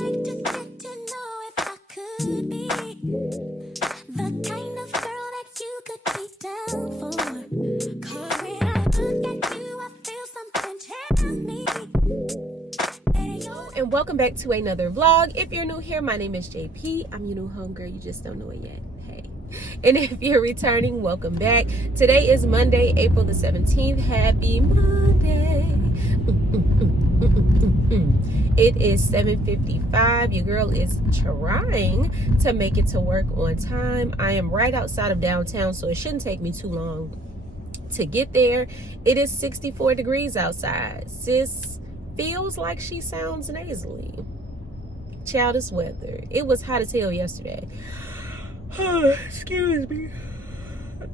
like to get to know if I could be the kind of girl that you could be down for. 'Cause when I look at you, I feel something tell me. And welcome back to another vlog. If you're new here, my name is JP. I'm your new homegirl. You just don't know it yet. Hey. And if you're returning, welcome back. Today is Monday, April the 17th. Happy Monday. It is 7:55. Your girl is trying to make it to work on time. I am right outside of downtown, so it shouldn't take me too long to get there. It is 64 degrees outside. Sis feels like she sounds nasally. Child, this weather. It was hot as hell yesterday. Excuse me.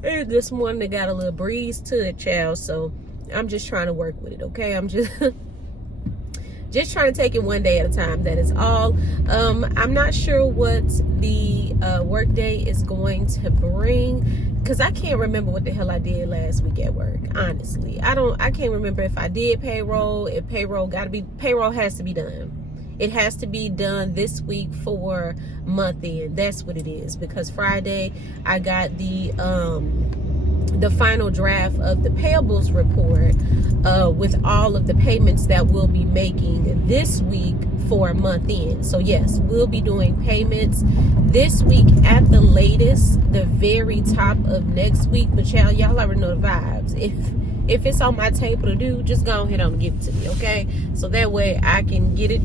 And this morning it got a little breeze to it, child. So I'm just trying to work with it, okay? I'm just trying to take it one day at a time. That is all. I'm not sure what the work day is going to bring, because I can't remember what the hell I did last week at work. Honestly, I can't remember if I did payroll. If payroll has to be done. It has to be done this week for month end. That's what it is. Because Friday I got the final draft of the payables report with all of the payments that we'll be making this week for month end. So yes, we'll be doing payments this week at the latest, the very top of next week. But y'all already know the vibes. If it's on my table to do, just go ahead and give it to me, okay? So that way I can get it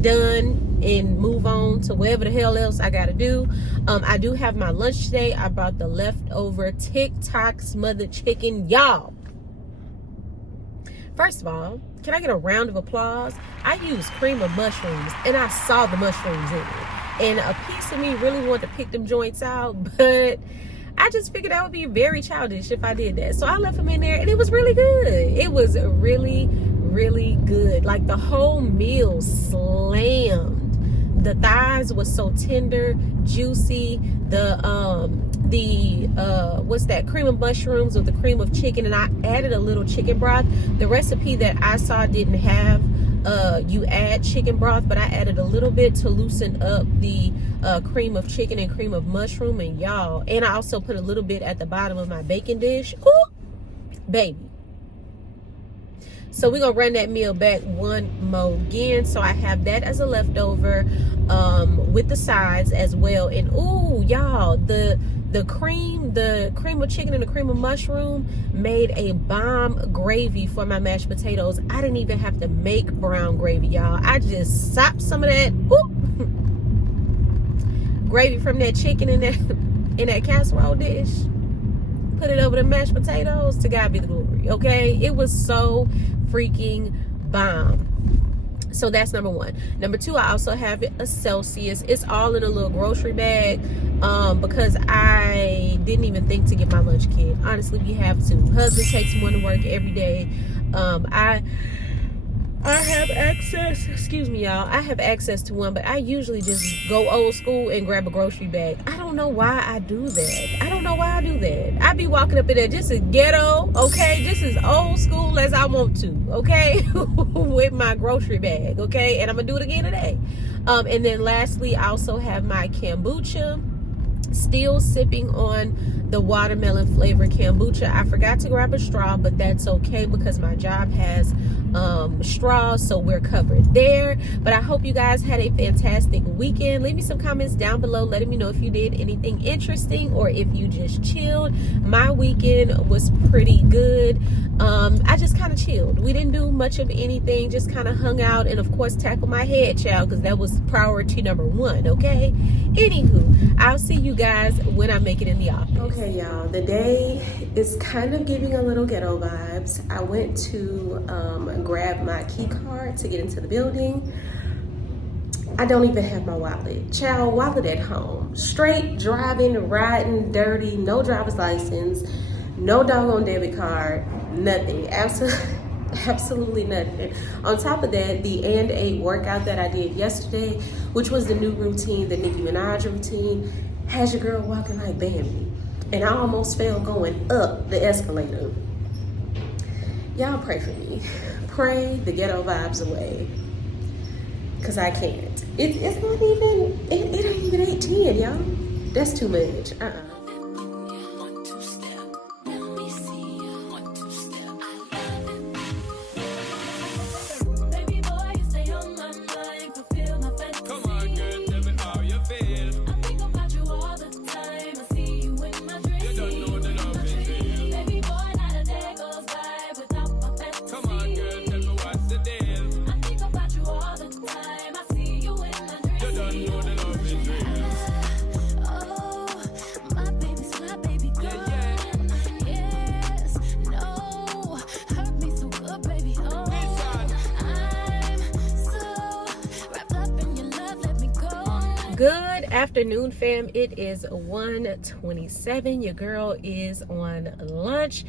done and move on to whatever the hell else I gotta do. I do have my lunch today. I brought the leftover TikTok smothered chicken. Y'all, first of all, can I get a round of applause? I used cream of mushrooms and I saw the mushrooms in it, and a piece of me really wanted to pick them joints out, but I just figured that would be very childish if I did that. So I left them in there and it was really good. It was really good. Like, the whole meal slammed. The thighs was so tender, juicy. The what's that, cream of mushrooms with the cream of chicken, and I added a little chicken broth. The recipe that I saw didn't have you add chicken broth, but I added a little bit to loosen up the cream of chicken and cream of mushroom. And y'all, and I also put a little bit at the bottom of my bacon dish. Ooh, baby. So we're gonna run that meal back one more again. So I have that as a leftover with the sides as well. And ooh, y'all, the cream of chicken and the cream of mushroom made a bomb gravy for my mashed potatoes. I didn't even have to make brown gravy, y'all. I just sopped some of that gravy from that chicken in that casserole dish, put it over the mashed potatoes. To God be the glory, okay? It was so freaking bomb. So that's number one. Number two, I also have a Celsius. It's all in a little grocery bag because I didn't even think to get my lunch kit. Honestly, we have to. Husband takes one to work every day. I have access, excuse me, y'all. I have access to one, but I usually just go old school and grab a grocery bag. I don't know why I do that. I be walking up in there just as ghetto, okay? Just as old school as I want to, okay? With my grocery bag, okay? And I'm gonna do it again today. And then lastly, I also have my kombucha. Still sipping on the watermelon flavored kombucha. I forgot to grab a straw, but that's okay because my job has straws, so we're covered there. But I hope you guys had a fantastic weekend. Leave me some comments down below letting me know if you did anything interesting or if you just chilled. My weekend was pretty good. I just kind of chilled. We didn't do much of anything, just kind of hung out and of course tackled my head, child, because that was priority number one, okay? Anywho, I'll see you guys when I make it in the office. Okay, y'all, the day is kind of giving a little ghetto vibes. I went to grab my key card to get into the building. I don't even have my wallet. Child, wallet at home. Straight driving, riding, dirty, no driver's license, no doggone debit card, nothing. Absolutely nothing. On top of that, the and a workout that I did yesterday, which was the new routine, the Nicki Minaj routine, has your girl walking like Bambi. And I almost fell going up the escalator. Y'all pray for me. Pray the ghetto vibes away. Cause I can't. It's not even, it ain't even 8:10, y'all. That's too much. Baby boy, you stay on my mind, fulfill my fantasy. Come on, girl, tell me how you feel. I think about you all the time. I see you in my dreams. You don't know the love is real. Baby boy, not a day goes by without my fantasy. Come on, girl, tell me what's the deal. I think about you all the time. I see you in my dreams. You don't know the love is real. Oh, my baby girl. Yes, no, hurt me so good, baby. Oh, I'm so wrapped up in your love. Let me go. Good afternoon, fam. It is 1:27. Your girl is on lunch.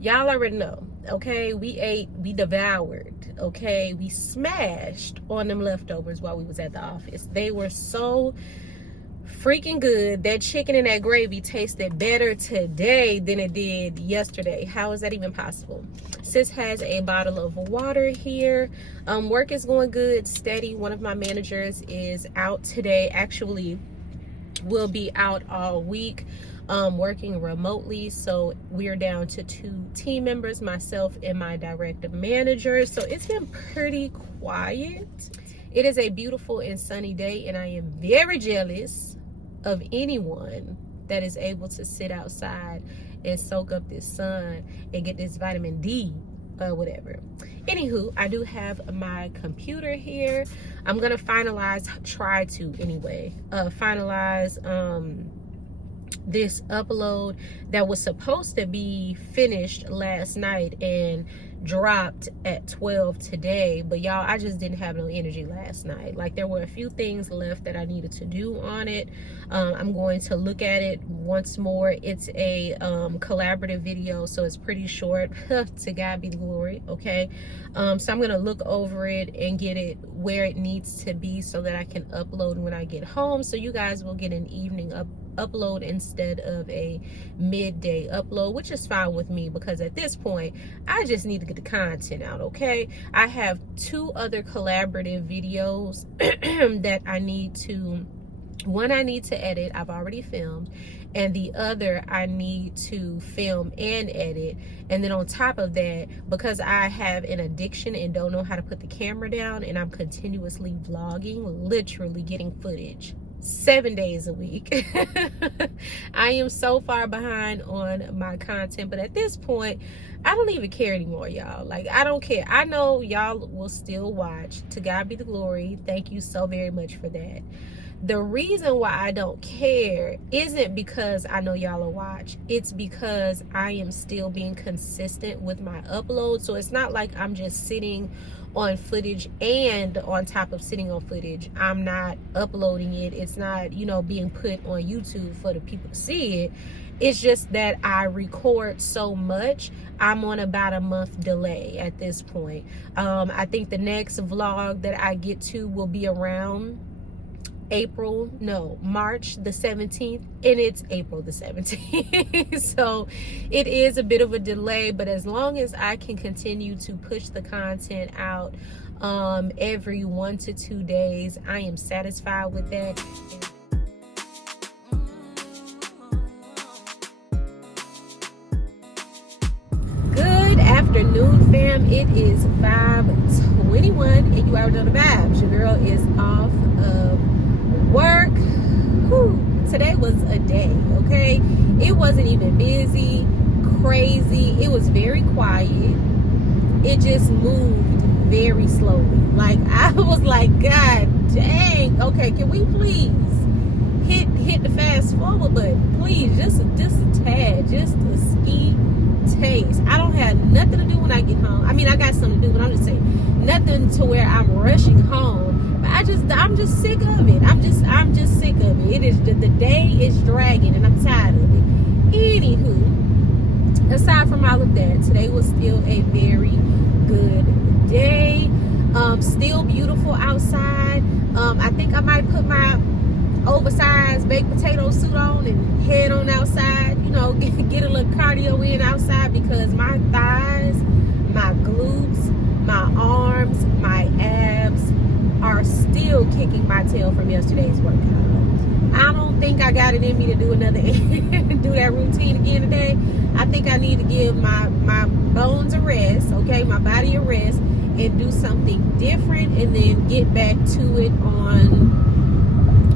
Y'all already know, okay? We ate, we devoured, okay? We smashed on them leftovers while we was at the office. They were so freaking good. That chicken and that gravy tasted better today than it did yesterday. How is that even possible? Sis has a bottle of water here. Work is going good, steady. One of my managers is out today. Actually, will be out all week, working remotely. So we're down to 2 team members, myself and my direct manager. So it's been pretty quiet. It is a beautiful and sunny day, and I am very jealous of anyone that is able to sit outside and soak up this sun and get this vitamin D or whatever. Anywho, I do have my computer here. I'm gonna finalize this upload that was supposed to be finished last night and dropped at 12 today, but y'all, I just didn't have no energy last night. Like, there were a few things left that I needed to do on it. I'm going to look at it once more. It's a collaborative video, so it's pretty short. To God be the glory, okay? So I'm gonna look over it and get it where it needs to be so that I can upload when I get home, so you guys will get an evening upload instead of a midday upload, which is fine with me, because at this point I just need to get the content out, okay? I have 2 other collaborative videos that I need to, one I need to edit, I've already filmed, and the other I need to film and edit. And then on top of that, because I have an addiction and don't know how to put the camera down, and I'm continuously vlogging, literally getting footage 7 days a week. I am so far behind on my content, but at this point I don't even care anymore, y'all. Like, I don't care. I know y'all will still watch. To God be the glory. Thank you so very much for that. The reason why I don't care isn't because I know y'all will watch. It's because I am still being consistent with my upload. So it's not like I'm just sitting on footage, and on top of sitting on footage, I'm not uploading it. It's not, you know, being put on YouTube for the people to see it. It's just that I record so much, I'm on about a month delay at this point. I think the next vlog that I get to will be around March the 17th, and it's April the 17th. So it is a bit of a delay, but as long as I can continue to push the content out every 1 to 2 days, I am satisfied with that. Good afternoon, fam. It is 5:21, and you already know the vibes. Your girl is off of work. Whew. Today was a day, okay? It wasn't even busy, crazy. It was very quiet. It just moved very slowly. Like, I was like, God dang. Okay, can we please hit the fast forward button, please? Just a tad, just a ski taste. I don't have nothing to do when I get home. I mean, I got something to do, but I'm just saying, nothing to where I'm rushing home. But I'm just sick of it. I'm just sick of it. It is, the day is dragging, and I'm tired of it. Anywho, aside from all of that, today was still a very good day. Still beautiful outside. I think I might put my oversized baked potato suit on and head on outside, you know, get a little cardio in outside, because my thighs, my glutes, my arms, my abs are still kicking my tail from yesterday's workout. I don't think I got it in me to do another do that routine again today. I think I need to give my bones a rest, okay, my body a rest, and do something different, and then get back to it on,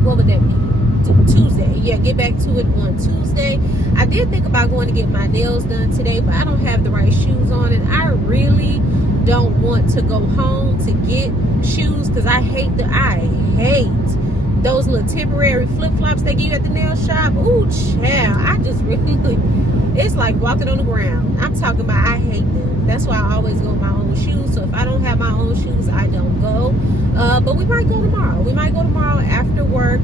what would that be? Tuesday. Yeah, get back to it on Tuesday. I did think about going to get my nails done today, but I don't have the right shoes on, and I really don't want to go home to get shoes because I hate those little temporary flip-flops they give you at the nail shop. Ooh, child, I just really, it's like walking on the ground. I'm talking about, I hate them. That's why I always go with my own shoes. So if I don't have my own shoes, I don't go. But we might go tomorrow. We might go tomorrow after work,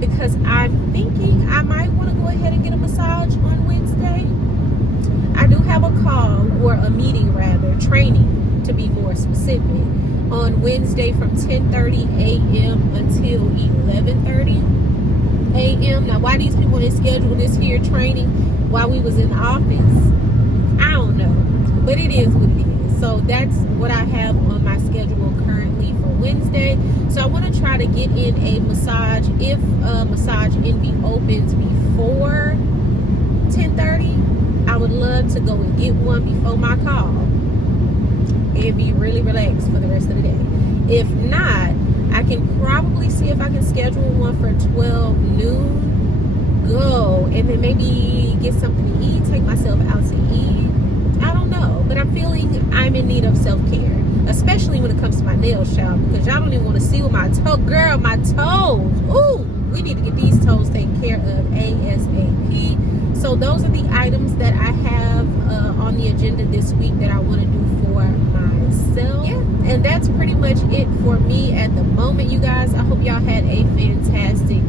because I'm thinking I might want to go ahead and get a massage on Wednesday. I do have a call, or a meeting rather, training to be more specific, on Wednesday from 10:30 a.m. until 11:30 a.m. Now, why these people didn't schedule this here training while we was in the office, I don't know. But it is what it is. So that's what I have on my schedule currently for Wednesday. So I want to try to get in a massage. If Massage Envy opens before 10:30, I would love to go and get one before my call and be really relaxed for the rest of the day. If not, I can probably see if I can schedule one for 12 noon, go, and then maybe get something to eat, take myself out to eat. I don't know, but I'm feeling I'm in need of self-care, especially when it comes to my nail shop, because y'all don't even want to see what my toe, girl, my toes. Ooh, we need to get these toes taken care of ASAP. So those are the items that I have on the agenda this week that I want to do for myself. Yeah, and that's pretty much it for me at the moment, you guys. I hope y'all had a fantastic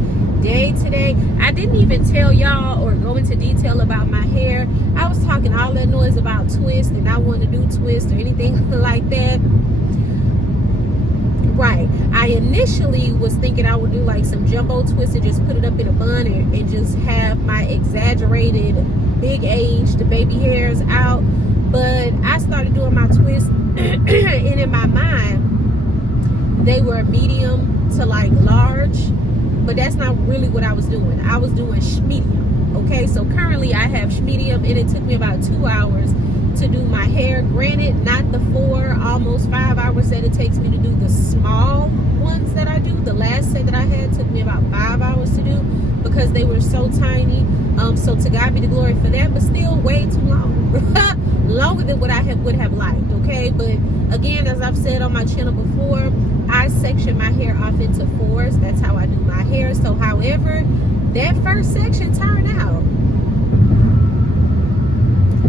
day today. I didn't even tell y'all or go into detail about my hair. I was talking all that noise about twist, and I want to do twist or anything like that. Right. I initially was thinking I would do like some jumbo twist and just put it up in a bun and just have my exaggerated big aged baby hairs out. But I started doing my twist and in my mind they were medium to like large, but that's not really what I was doing. I was doing medium. Okay, so currently I have medium, and it took me about 2 hours to do my hair. Granted, not the 4, almost 5 hours that it takes me to do the small ones that I do. The last set that I had took me about 5 hours to do because they were so tiny. So to God be the glory for that, but still way too long. Longer than what I would have liked, okay? But again, as I've said on my channel before, I section my hair off into 4s. That's how I do my hair. So however that first section turned out,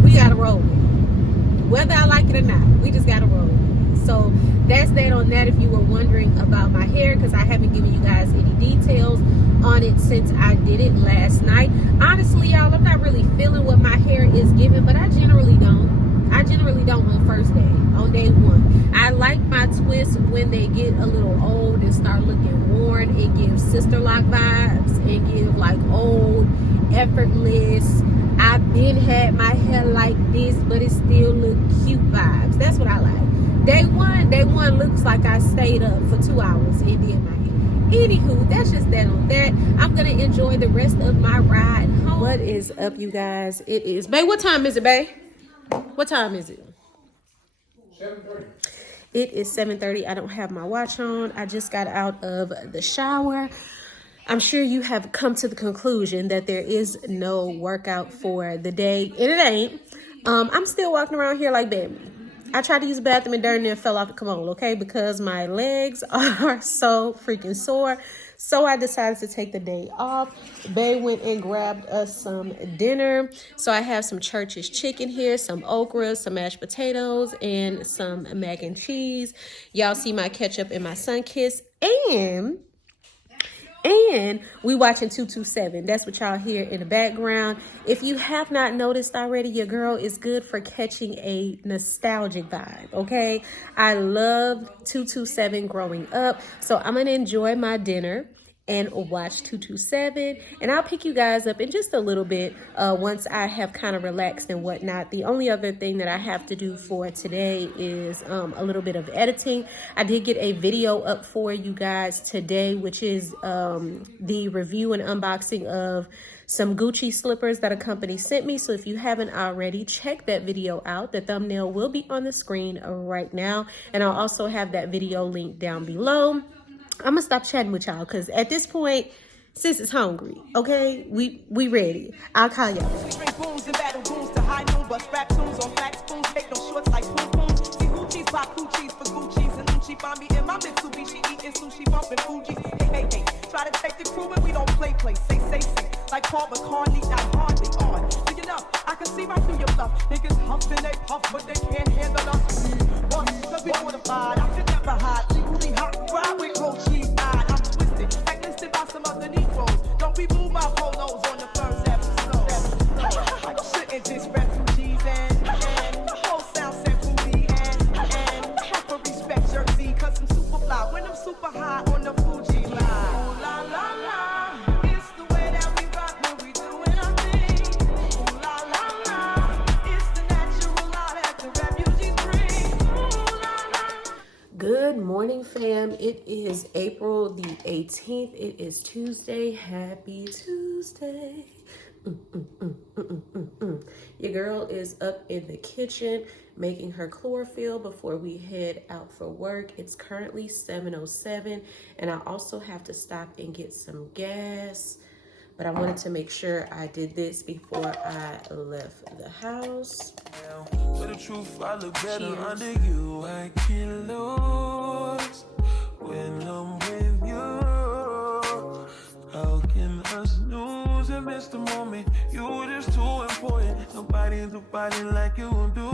we gotta roll with it. Whether I like it or not, we just gotta roll with it. So that's that on that, if you were wondering about my hair, because I haven't given you guys any details on it since I did it last night. Honestly, y'all, I'm not really feeling what my hair is giving, but I generally don't on first day, on day one. I like my twists when they get a little old and start looking worn. It gives Sister Lock vibes. It gives like old, effortless, I've been had my hair like this, but it still look cute vibes. That's what I like. Day one looks like I stayed up for 2 hours and did my hair. Anywho, that's just that on that. I'm gonna enjoy the rest of my ride home. What is up, you guys? It is, babe, what time is it, babe? What time is it? 7:30. It is 7:30. I don't have my watch on. I just got out of the shower. I'm sure you have come to the conclusion that there is no workout for the day, and it ain't. I'm still walking around here like baby. I tried to use the bathroom and darn near fell off the commode, okay, because my legs are so freaking sore. So I decided to take the day off. Bae went and grabbed us some dinner. So I have some Church's chicken here, some okra, some mashed potatoes, and some mac and cheese. Y'all see my ketchup and my Sunkiss, and we watching 227. That's what y'all hear in the background. If you have not noticed already, your girl is good for catching a nostalgic vibe, okay? I loved 227 growing up. So I'm going to enjoy my dinner. and watch 227, and I'll pick you guys up in just a little bit once I have kind of relaxed and whatnot. The only other thing that I have to do for today is a little bit of editing. I did get a video up for you guys today, which is the review and unboxing of some Gucci slippers that a company sent me. So if you haven't already, check that video out. The thumbnail will be on the screen right now, and I'll also have that video linked down below. I'm gonna stop chatting with y'all because at this point, sis is hungry. Okay, we ready. I'll call y'all. We drink booms and battle booms to high noon, bust rap tunes on flat spoons, take no shorts like spoon spoons. See Gucci's buy Gucci's for Gucci's, and Gucci find me in my Mitsubishi eating sushi, bumping Fuji's. Hey, try to take the crew and we don't play. Say, like Paul McCartney, not hardly on. Big enough, I can see right through your bluff. Niggas huffing, they puff, but they can't handle us. Cause we mortified, I can never hide. Legally hot, ride with cold cheese eyed. I'm twisted, blacklisted by some other Negroes. Don't remove my polos on the first episode. I shouldn't diss refugees and the whole sound set booty and I have to respect Jersey cause I'm super fly when I'm super high on the Fuji line. Ooh la la la, it's the way that we rock when we doing our thing. Ooh la la la, it's the natural law that the refugees bring. Ooh la la. Good morning, fam. It is April the 18th. It is Tuesday. Happy Tuesday. Your girl is up in the kitchen making her chlorophyll before we head out for work. It's currently 7:07, and I also have to stop and get some gas, but I wanted to make sure I did this before I left the house. For the truth, I look better under you. I can't lose when I'm with you. How can us lose and miss the moment? You just too important. Nobody like you do.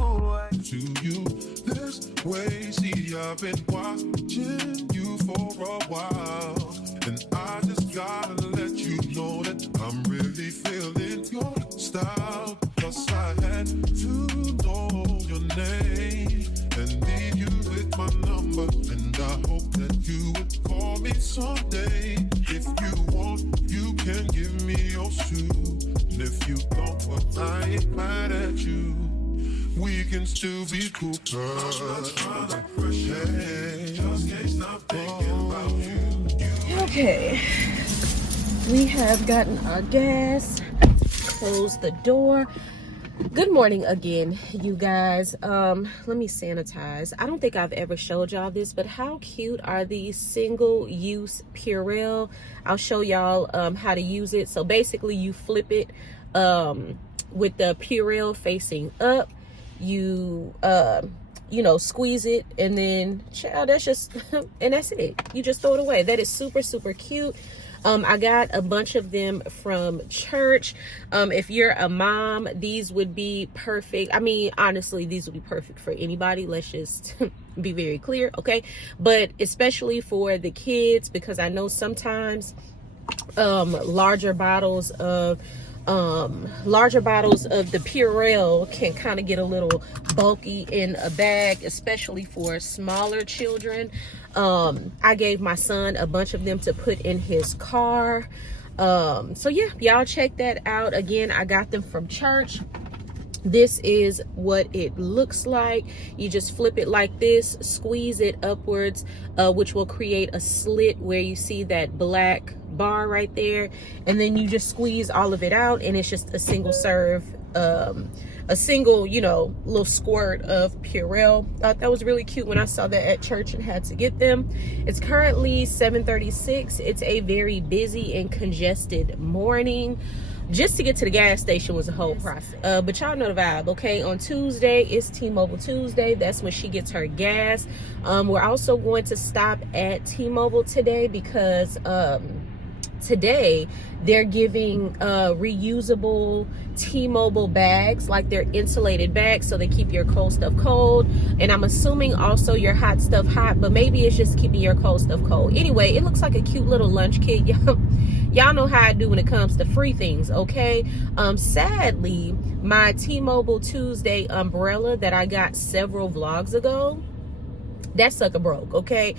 To you this way, see, I've been watching you for a while, and I just gotta let you know that I'm really feeling your style. Plus I had to know your name and leave you with my number, and I hope that you would call me someday. If you want, you can give me yours too, and if you don't, well, I ain't mad at you. We can still be cool, Okay, we have gotten our gas, closed the door. Good morning again, you guys. Let me sanitize. I don't think I've ever showed y'all this, but how cute are these single-use Purell? I'll show y'all how to use it. So basically you flip it with the Purell facing up. You squeeze it, and then child, that's just and that's it. You just throw it away. That is super cute. I got a bunch of them from church. If you're a mom, these would be perfect. I mean, honestly, these would be perfect for anybody. Let's just be very clear, okay? But especially for the kids, because I know sometimes larger bottles of the Purell can kind of get a little bulky in a bag, especially for smaller children. I gave my son a bunch of them to put in his car. So yeah, y'all check that out. Again, I got them from church. This is what it looks like. You just flip it like this, squeeze it upwards, which will create a slit where you see that black bar right there, and then you just squeeze all of it out, and it's just a single serve, a single, little squirt of Purell. Thought that was really cute when I saw that at church and had to get them. It's currently 7:36. It's a very busy and congested morning. Just to get to the gas station was a whole process. But y'all know the vibe, okay? On Tuesday, it's T-Mobile Tuesday. That's when she gets her gas. We're also going to stop at T-Mobile today because today they're giving reusable T-Mobile bags, like they're insulated bags, so they keep your cold stuff cold, and I'm assuming also your hot stuff hot, but maybe it's just keeping your cold stuff cold. Anyway, it looks like a cute little lunch kit. Y'all know how I do when it comes to free things, okay? Sadly, my T-Mobile Tuesday umbrella that I got several vlogs ago, that sucker broke, okay?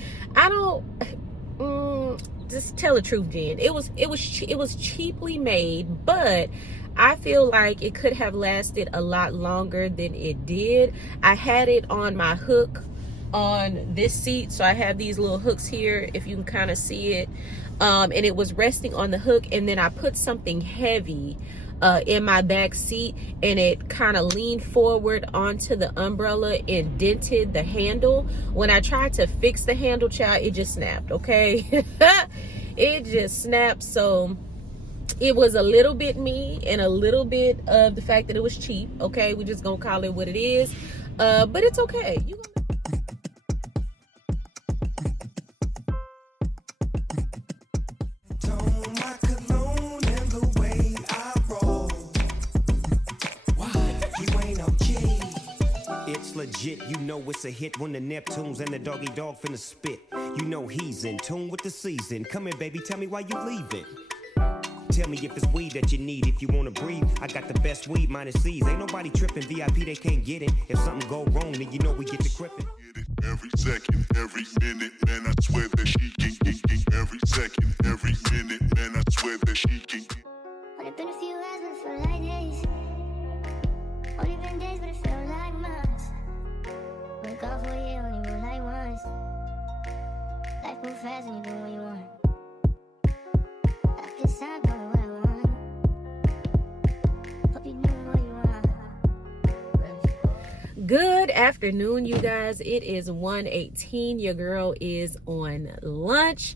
just tell the truth, Jen. It was cheaply made, but I feel like it could have lasted a lot longer than it did. I had it on my hook on this seat, so I have these little hooks here, if you can kind of see it, and it was resting on the hook, and then I put something heavy in my back seat, and it kind of leaned forward onto the umbrella and dented the handle. When I tried to fix the handle, child, it just snapped. Okay. It just snapped. So it was a little bit me and a little bit of the fact that it was cheap. Okay, we just gonna call it what it is, but it's okay. Legit, you know it's a hit when the Neptunes and the doggy dog finna spit. You know he's in tune with the season. Come here, baby, tell me why you leaving. Tell me if it's weed that you need. If you wanna breathe, I got the best weed minus C's. Ain't nobody tripping, VIP, they can't get it. If something go wrong, then you know we get to crippin'. Every second, every minute, man, I swear that she can get. Every second, every minute, man, I swear that she can get. Only been a few hours, but it felt like days. Only been days, but it felt like months. Wake up for a year, only went like once. Life moves fast and you do what you want. I guess I'm doing what I want. Hope you do what you want. Good afternoon, you guys. It is 1:18. Your girl is on lunch.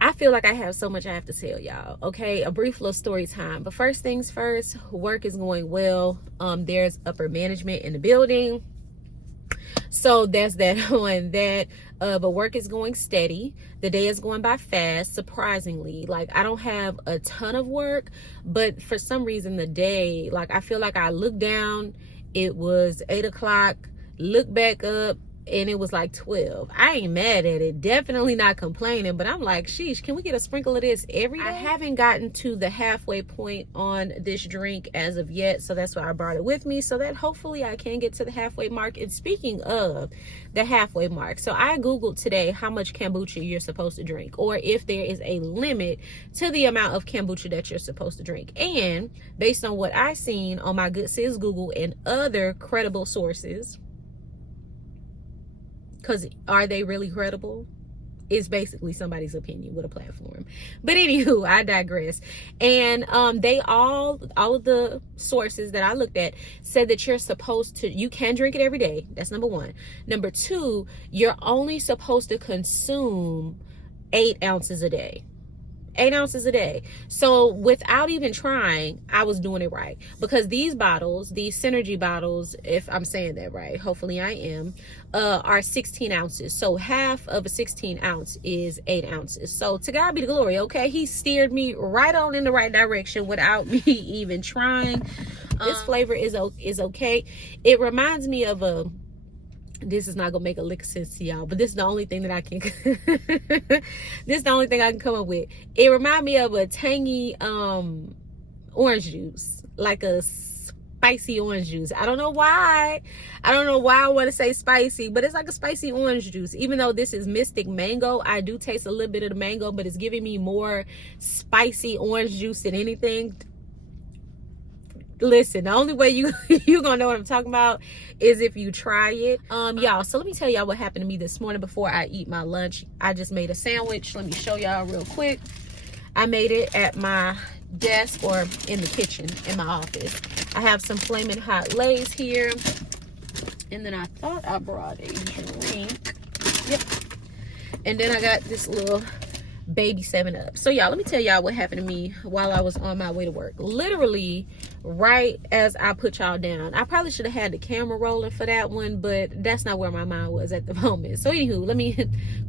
I feel like I have so much I have to tell y'all. Okay, a brief little story time. But first things first, work is going well. There's upper management in the building. So that's that on that. But work is going steady. The day is going by fast, surprisingly. Like, I don't have a ton of work, but for some reason the day, like, I feel like I looked down, it was 8 o'clock, look back up, and it was like 12. I ain't mad at it, definitely not complaining, but I'm like, sheesh, can we get a sprinkle of this every day? I haven't gotten to the halfway point on this drink as of yet, so that's why I brought it with me, so that hopefully I can get to the halfway mark. And speaking of the halfway mark, so I googled today how much kombucha you're supposed to drink, or if there is a limit to the amount of kombucha that you're supposed to drink. And based on what I seen on my good sis Google and other credible sources, because are they really credible? It's basically somebody's opinion with a platform. But anywho, I digress. And they all of the sources that I looked at said that you're supposed to, you can drink it every day. That's number one. Number two, you're only supposed to consume 8 ounces a day. 8 ounces a day. So without even trying, I was doing it right, because these bottles, these Synergy bottles, if I'm saying that right, hopefully I am, are 16 ounces. So half of a 16 ounce is 8 ounces. So to God be the glory. Okay, he steered me right on in the right direction without me even trying. This flavor is okay. It reminds me of a, this is not gonna make a lick of sense to y'all, but this is the only thing that I can this is the only thing I can come up with. It reminds me of a tangy orange juice, like a spicy orange juice. I don't know why I want to say spicy, but it's like a spicy orange juice. Even though this is Mystic Mango, I do taste a little bit of the mango, but it's giving me more spicy orange juice than anything. Listen, the only way you gonna know what I'm talking about is if you try it. Y'all, so let me tell y'all what happened to me this morning before I eat my lunch. I just made a sandwich. Let me show y'all real quick. I made it at my desk, or in the kitchen in my office. I have some flaming hot Lays here, and then I thought I brought a drink. Yep. And then I got this little baby 7-Up. So y'all, let me tell y'all what happened to me while I was on my way to work. Literally right as I put y'all down. I probably should have had the camera rolling for that one, but that's not where my mind was at the moment. So anywho, let me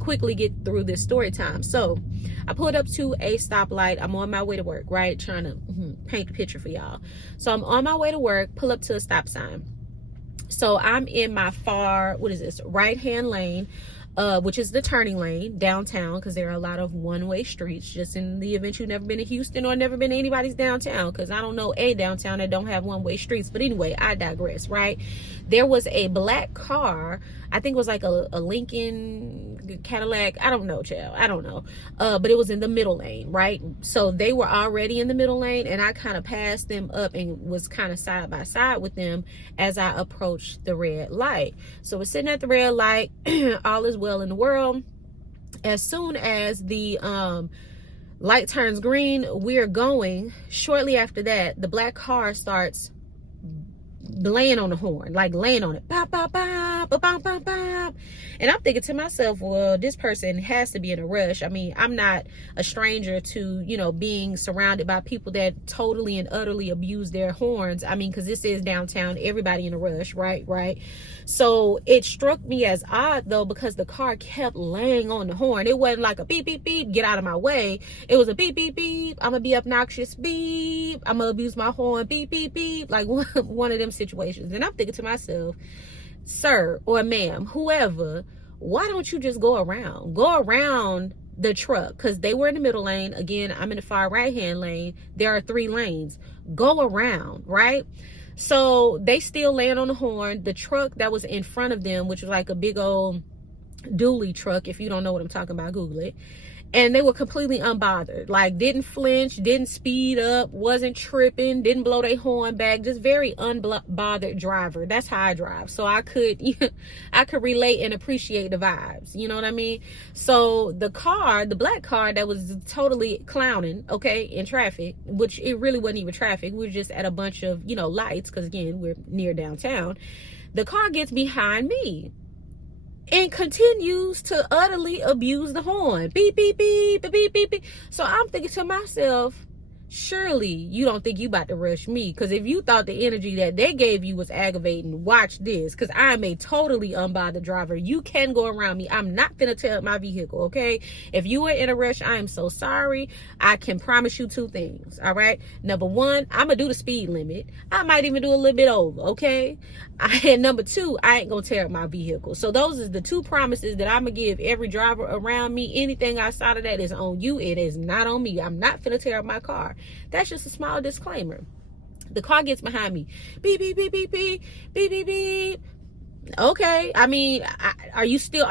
quickly get through this story time. So I pulled up to a stoplight. I'm on my way to work, right? Trying to paint the picture for y'all. So I'm on my way to work, pull up to a stop sign. So I'm in my far, what is this, right hand lane. which is the turning lane downtown, because there are a lot of one-way streets, just in the event you've never been to Houston or never been to anybody's downtown, because I don't know a downtown that don't have one-way streets. But anyway, I digress, right? There was a black car, I think it was like a Lincoln Cadillac, I don't know, child, I don't know, but it was in the middle lane, right? So they were already in the middle lane, and I kind of passed them up and was kind of side by side with them as I approached the red light. So we're sitting at the red light, all is well in the world. As soon as the light turns green, we're going. Shortly after that, the black car starts laying on the horn, like laying on it, bop, bop, bop, bop, bop, bop, bop. And I'm thinking to myself, well, this person has to be in a rush. I mean, I'm not a stranger to, you know, being surrounded by people that totally and utterly abuse their horns. I mean, because this is downtown, everybody in a rush, right? So it struck me as odd, though, because the car kept laying on the horn. It wasn't like a beep, beep, beep, get out of my way. It was a beep, beep, beep, I'm gonna be obnoxious, beep, I'm gonna abuse my horn, beep, beep, beep, like one of them situations. And I'm thinking to myself, sir or ma'am, whoever, why don't you just go around the truck? Because they were in the middle lane. Again, I'm in the far right hand lane. There are 3 lanes. Go around, right? So they still laying on the horn. The truck that was in front of them, which was like a big old dually truck, if you don't know what I'm talking about, Google it. And they were completely unbothered, like didn't flinch, didn't speed up, wasn't tripping, didn't blow their horn back, just very unbothered driver. That's how I drive. So I could relate and appreciate the vibes. You know what I mean? So the car, the black car that was totally clowning, okay, in traffic, which it really wasn't even traffic. We were just at a bunch of, you know, lights, because again, we're near downtown. The car gets behind me and continues to utterly abuse the horn. Beep, beep, beep, beep, beep, beep, beep. So I'm thinking to myself, surely you don't think you about to rush me, because if you thought the energy that they gave you was aggravating, watch this, because I'm a totally unbothered driver. You can go around me. I'm not finna tear up my vehicle, okay? If you are in a rush, I am so sorry. I can promise you 2 things, all right? Number 1, I'm gonna do the speed limit. I might even do a little bit over, okay? And number 2, I ain't gonna tear up my vehicle. So those are the 2 promises that I'm gonna give every driver around me. Anything outside of that is on you. It is not on me. I'm not finna tear up my car. That's just a small disclaimer. The car gets behind me. Beep, beep, beep, beep, beep, beep, beep, beep. Okay, I mean, are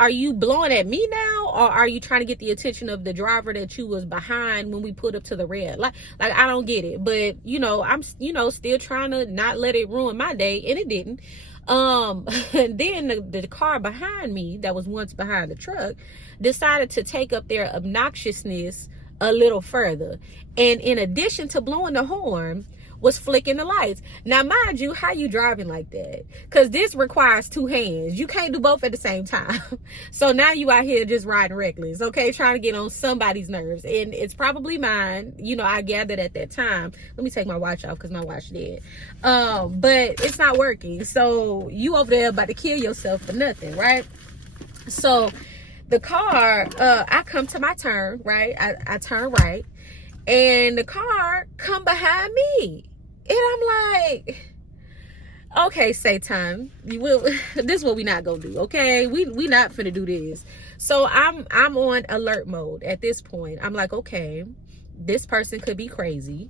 you blowing at me now, or are you trying to get the attention of the driver that you was behind when we put up to the red light? Like I don't get it. But you know, I'm, you know, still trying to not let it ruin my day, and it didn't. And then the car behind me, that was once behind the truck, decided to take up their obnoxiousness a little further, and in addition to blowing the horn, was flicking the lights. Now, mind you, how you driving like that? Because this requires 2 hands. You can't do both at the same time. So now you out here just riding reckless, okay? Trying to get on somebody's nerves. And it's probably mine. You know, I gathered at that time. Let me take my watch off because my watch dead. But it's not working. So you over there about to kill yourself for nothing, right? So the car, I come to my turn, right? I turn right. And the car come behind me. And I'm like, okay, Satan, this is what we not gonna do, okay? We not finna do this. So I'm on alert mode at this point. I'm like, okay, this person could be crazy.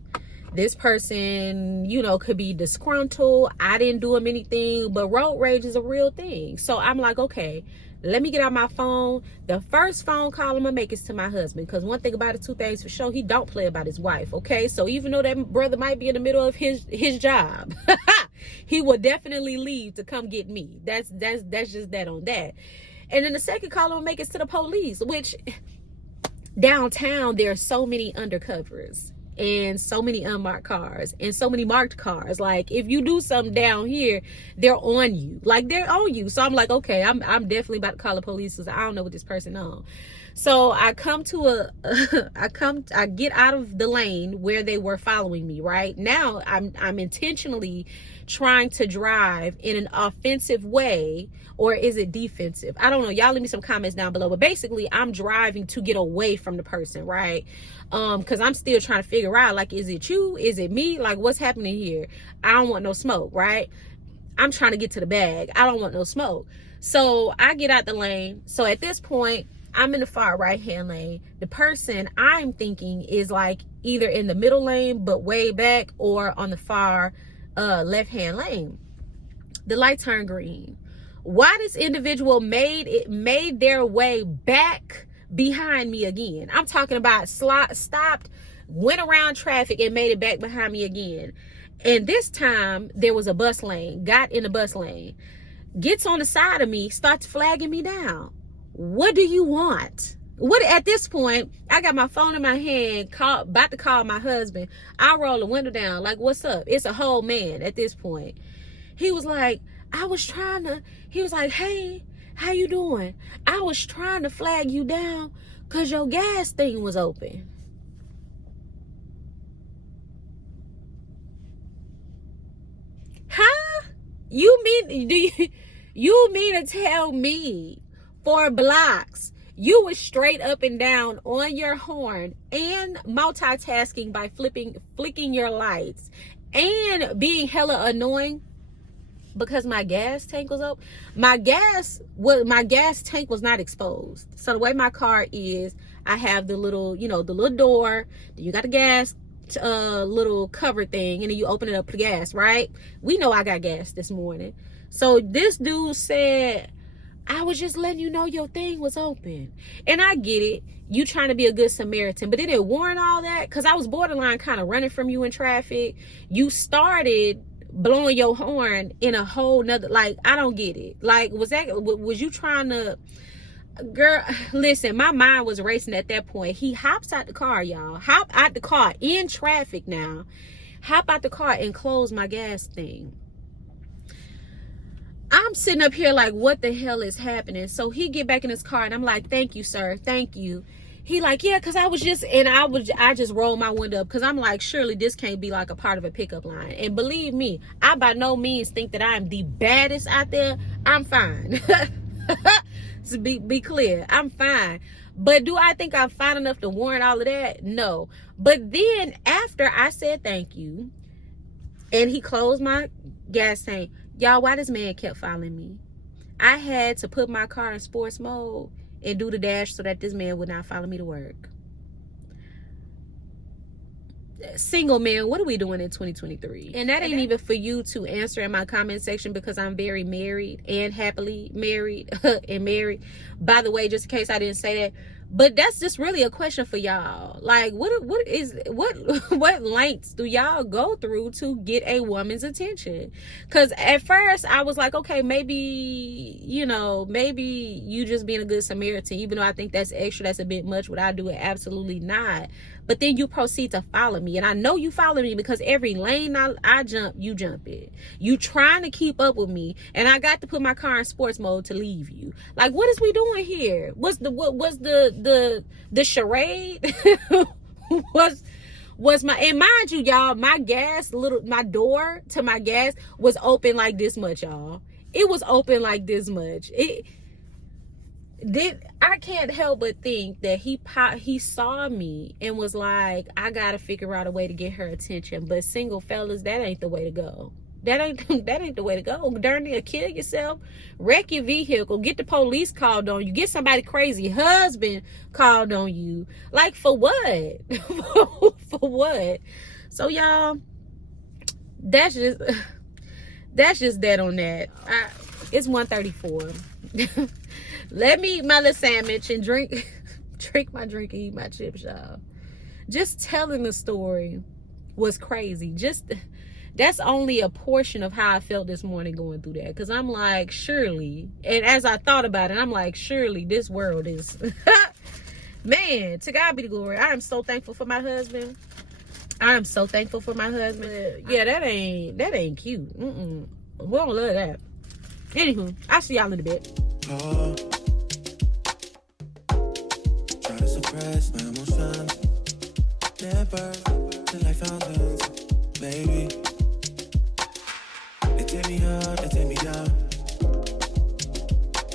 This person, you know, could be disgruntled. I didn't do him anything, but road rage is a real thing. So I'm like, okay, let me get out my phone. The first phone call I'm gonna make is to my husband, because one thing about it, 2 things for sure, he don't play about his wife, okay? So even though that brother might be in the middle of his job, he will definitely leave to come get me. That's just that on that. And then the second call I'm gonna make is to the police, which downtown there are so many undercovers and so many unmarked cars and so many marked cars. Like if you do something down here, they're on you. Like they're on you. So I'm like, okay, I'm definitely about to call the police because I don't know what this person on. So I come to I get out of the lane where they were following me. Right now, I'm intentionally trying to drive in an offensive way, or is it defensive? I don't know. Y'all leave me some comments down below. But basically, I'm driving to get away from the person, right? Because I'm still trying to figure out, like, is it you? Is it me? Like, what's happening here? I don't want no smoke, right? I'm trying to get to the bag. I don't want no smoke. So I get out the lane. So at this point, I'm in the far right hand lane. The person I'm thinking is like either in the middle lane but way back, or on the far left hand lane. The light turned green. Why this individual made their way back behind me again? I'm talking about stopped, went around traffic, and made it back behind me again. And this time there was a bus lane. Got in the bus lane, gets on the side of me, starts flagging me down. What do you want? What at this point, I got my phone in my hand, about to call my husband. I roll the window down, like, what's up? It's a whole man at this point. He was like, he was like, hey, how you doing? I was trying to flag you down because your gas thing was open. Huh? You mean to tell me 4 blocks you was straight up and down on your horn and multitasking by flicking your lights and being hella annoying because my gas tank was open? My gas tank was not exposed. So the way my car is, I have the little, the little door, you got the gas little cover thing, and then you open it up for gas, right? We know I got gas this morning. So this dude said, I was just letting you know your thing was open. And I get it. You trying to be a good Samaritan, but it didn't warrant all that, because I was borderline kind of running from you in traffic. You started blowing your horn in a whole nother, like, I don't get it. Like, was you trying to, girl, listen, my mind was racing at that point. He hops out the car, y'all. Hop out the car in traffic now. Hop out the car and close my gas thing. I'm sitting up here like, what the hell is happening? So he get back in his car and I'm like, thank you, sir. Thank you. He like, yeah, because I just rolled my window up because I'm like, surely this can't be like a part of a pickup line. And believe me, I by no means think that I'm the baddest out there. I'm fine. To be clear, I'm fine. But do I think I'm fine enough to warrant all of that? No. But then after I said thank you and he closed my gas tank, y'all, why this man kept following me? I had to put my car in sports mode and do the dash so that this man would not follow me to work. Single man, what are we doing in 2023? And that ain't even for you to answer in my comment section, because I'm very married and happily married and married. By the way, just in case I didn't say that, but that's just really a question for y'all. Like, what lengths do y'all go through to get a woman's attention? Because at first I was like, okay, maybe you just being a good Samaritan, even though I think that's extra, that's a bit much. Would I do it? Absolutely not. But then you proceed to follow me, and I know you follow me because every lane I jump, you jump it. You trying to keep up with me, and I got to put my car in sports mode to leave you. Like, what is we doing here? What's the charade? was my, and mind you, y'all, my door to my gas was open like this much, y'all. It was open like this much. I can't help but think that he saw me and was like, I gotta figure out a way to get her attention. But single fellas, that ain't the way to go. That ain't the way to go. Darn near kill yourself, wreck your vehicle, get the police called on you, get somebody crazy husband called on you. Like, for what? For what? So y'all, that's just that on that. It's 1:34. Let me eat my little sandwich and drink my drink and eat my chips, y'all. Just telling the story was crazy. That's only a portion of how I felt this morning going through that. Because I'm like, surely, and as I thought about it, I'm like, surely this world is, man, to God be the glory. I am so thankful for my husband. Yeah, that ain't cute. We don't love that. Anywho, I'll see y'all in a bit. Try to suppress my emotions. Never till I found them, baby. They take me up, they take me down.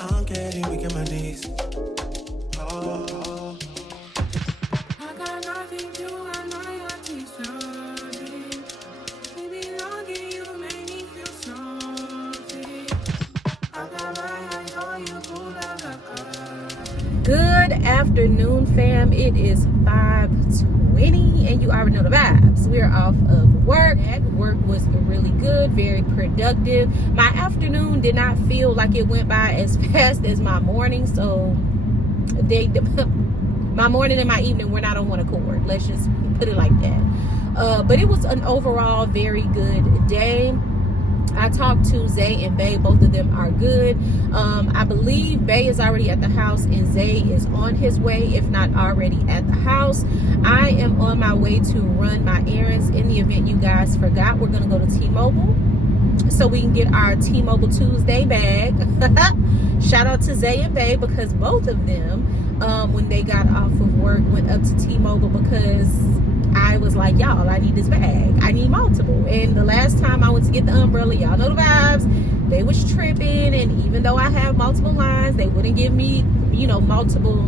I'm getting weak in my knees. I got nothing to hide my attention. Baby, longing you make me feel something. I got my eyes on afternoon, fam. It is 5:20 and you already know the vibes. We're off of work. Work was really good, very productive. My afternoon did not feel like it went by as fast as my morning, so my morning and my evening were not on one accord. Let's just put it like that. But it was an overall very good day. I talked to Zay and Bay. Both of them are good. I believe Bay is already at the house and Zay is on his way, if not already at the house. I am on my way to run my errands. In the event you guys forgot, we're going to go to T-Mobile so we can get our T-Mobile Tuesday bag. Shout out to Zay and Bay, because both of them, when they got off of work, went up to T-Mobile because I was like, y'all, I need this bag. I need multiple. And the last time I went to get the umbrella, y'all know the vibes, they was tripping. And even though I have multiple lines, they wouldn't give me, multiple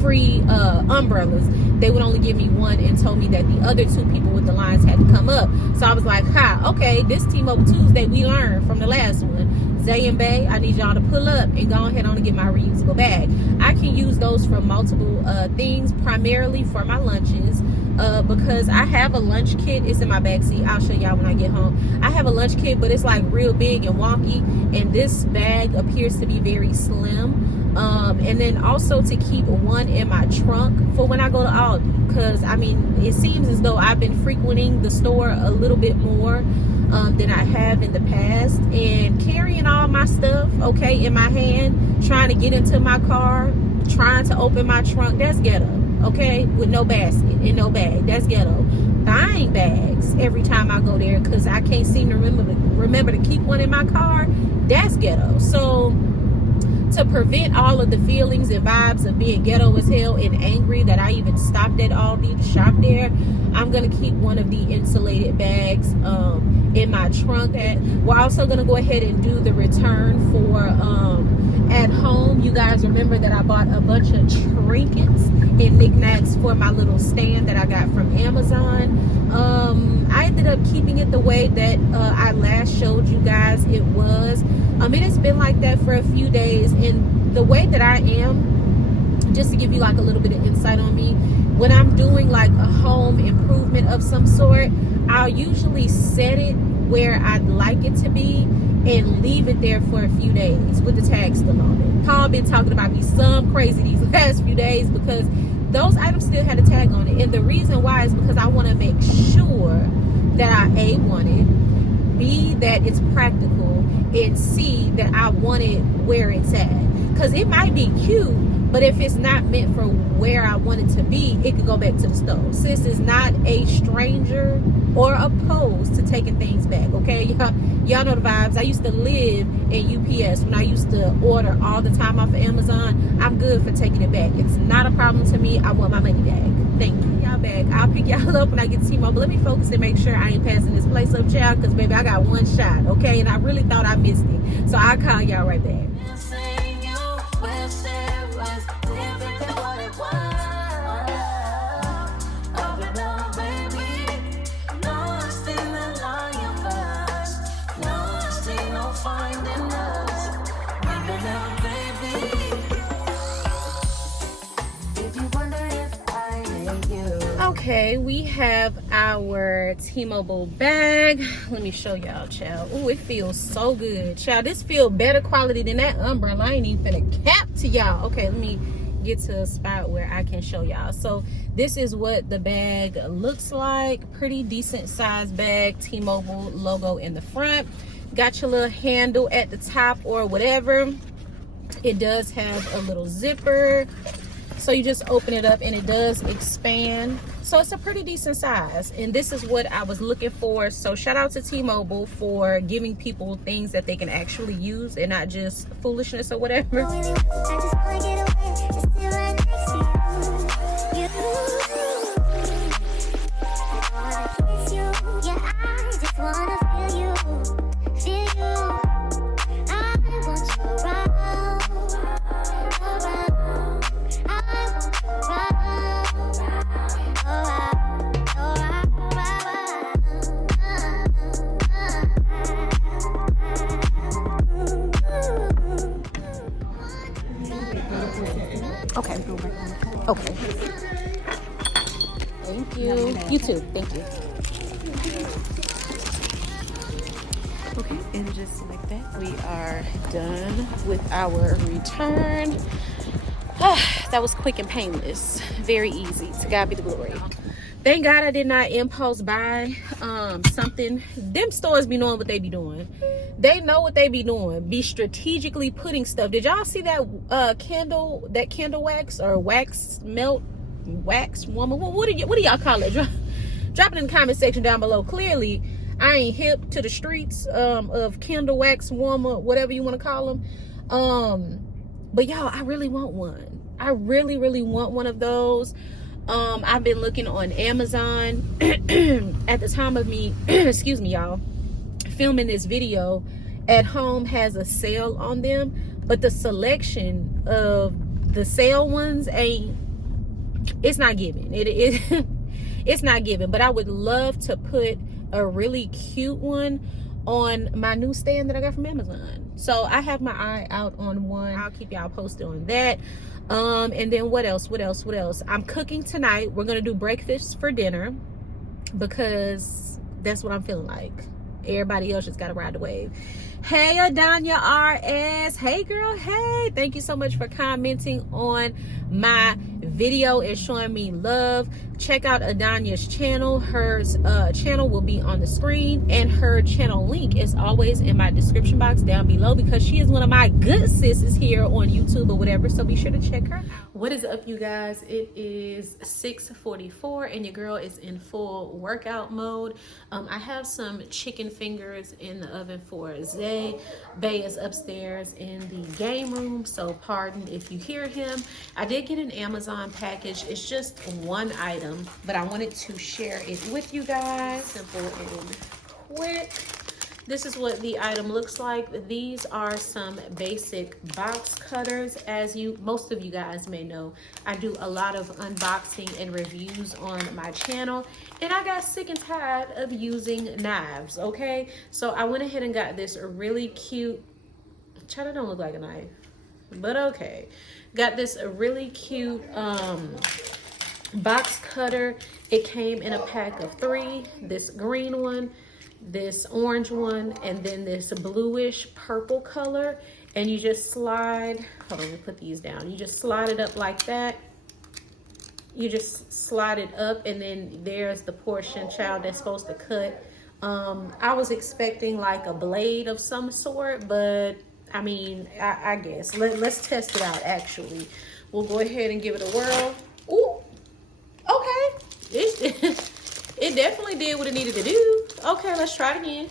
free umbrellas. They would only give me one and told me that the other two people with the lines had to come up. So I was like, okay, this T-Mobile Tuesday, we learned from the last one. Zay and Bay, I need y'all to pull up and go ahead on and get my reusable bag. I can use those for multiple things, primarily for my lunches. Because I have a lunch kit. It's in my back seat. I'll show y'all when I get home. I have a lunch kit, but it's like real big and wonky, and this bag appears to be very slim. And then also to keep one in my trunk for when I go to Aldi, because it seems as though I've been frequenting the store a little bit more than I have in the past, and carrying all my stuff in my hand, trying to get into my car, trying to open my trunk. That's ghetto. With no basket and no bag. That's ghetto. Buying bags every time I go there because I can't seem to remember to keep one in my car. That's ghetto. So to prevent all of the feelings and vibes of being ghetto as hell and angry that I even stopped at Aldi to shop there, I'm gonna keep one of the insulated bags in my trunk. We're also gonna go ahead and do the return for at home. You guys remember that I bought a bunch of trinkets and knickknacks for my little stand that I got from Amazon. I ended up keeping it the way that I last showed you guys it was. It has been like that for a few days, and the way that I am, just to give you like a little bit of insight on me, when I'm doing like a home improvement of some sort, I'll usually set it where I'd like it to be and leave it there for a few days with the tag still on it. Paul been talking about me some crazy these last few days because those items still had a tag on it. And the reason why is because I want to make sure that I A, want it, B, that it's practical, and C, that I want it where it's at. Because it might be cute, but if it's not meant for where I want it to be, it could go back to the store. Sis is not a stranger or opposed to taking things back, okay? Y'all know the vibes. I used to live in UPS when I used to order all the time off of Amazon. I'm good for taking it back. It's not a problem to me. I want my money back. Thank you. Y'all back. I'll pick y'all up when I get to T-Mobile. Let me focus and make sure I ain't passing this place up, child, because, baby, I got one shot, okay? And I really thought I missed it. So I'll call y'all right back. Okay, we have our T-Mobile bag. Let me show y'all, child. Oh, it feels so good, child. This feels better quality than that umbrella. I ain't even finna cap to y'all. Okay, let me get to a spot where I can show y'all. So this is what the bag looks like. Pretty decent size bag. T-Mobile logo in the front. Got your little handle at the top or whatever. It does have a little zipper, so you just open it up and it does expand. So it's a pretty decent size, and this is what I was looking for. So shout out to T-Mobile for giving people things that they can actually use and not just foolishness or whatever. Thank you. You too. Thank you. Okay, and just like that, we are done with our return. That was quick and painless. Very easy. To God be the glory. Thank God I did not impulse buy something. Them stores be knowing what they be doing. They know what they be doing. Be strategically putting stuff. Did y'all see that candle wax or wax melt wax woman? What do y'all call it? Drop it in the comment section down below. Clearly, I ain't hip to the streets of candle wax warmer, whatever you want to call them. But y'all, I really want one. I really, really want one of those. I've been looking on Amazon. At the time of me, excuse me, y'all, filming this video, At Home has a sale on them, but the selection of the sale ones it's not giving. It's not giving. But I would love to put a really cute one on my new stand that I got from Amazon. So I have my eye out on one. I'll keep y'all posted on that. And then what else? I'm cooking tonight. We're gonna do breakfast for dinner because that's what I'm feeling like. Everybody else just gotta ride the wave. Hey, Adanya RS. Hey, girl. Hey, thank you so much for commenting on my video and showing me love. Check out Adanya's channel. Her channel will be on the screen, and her channel link is always in my description box down below because she is one of my good sisters here on YouTube or whatever. So be sure to check her out. What is up, you guys? It is 6:44 and your girl is in full workout mode. I have some chicken fingers in the oven for Zay. Bay is upstairs in the game room, so pardon if you hear him. I did get an Amazon package. It's just one item, but I wanted to share it with you guys. Simple and quick. This is what the item looks like. These are some basic box cutters. As most of you guys may know, I do a lot of unboxing and reviews on my channel, and I got sick and tired of using knives, okay? So I went ahead and got this really cute, China don't look like a knife, but okay. Got this really cute box cutter. It came in a pack of 3, this green one, this orange one, and then this bluish purple color. And you just slide, hold on, let me put these down. You just slide it up like that. You just slide it up, and then there's the portion, child, that's supposed to cut. I was expecting like a blade of some sort, but I mean, I guess let's test it out. Actually, we'll go ahead and give it a whirl. Ooh, okay. It definitely did what it needed to do. Okay, let's try it again.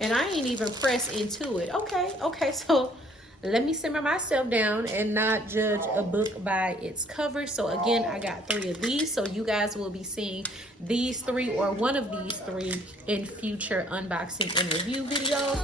And I ain't even pressed into it. Okay, so let me simmer myself down and not judge a book by its cover. So again, I got 3 of these. So you guys will be seeing these 3 or one of these 3 in future unboxing and review videos.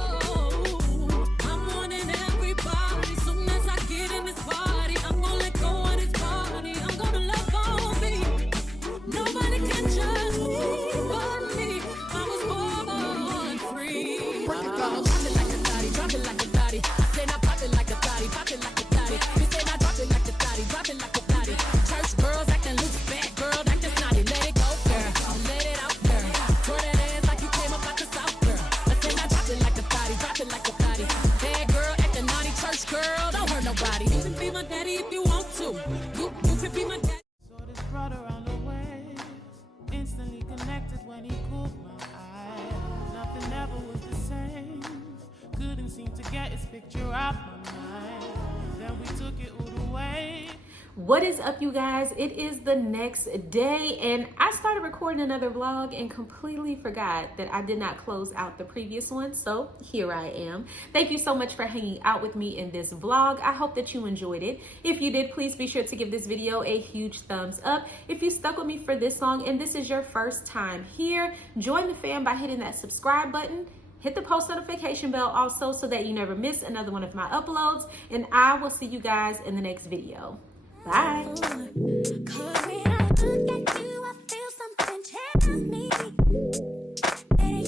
What is up, you guys? It is the next day, and I started recording another vlog and completely forgot that I did not close out the previous one, so here I am. Thank you so much for hanging out with me in this vlog. I hope that you enjoyed it. If you did, please be sure to give this video a huge thumbs up. If you stuck with me for this long and this is your first time here, join the fam by hitting that subscribe button. Hit the post notification bell also so that you never miss another one of my uploads, and I will see you guys in the next video. Bye.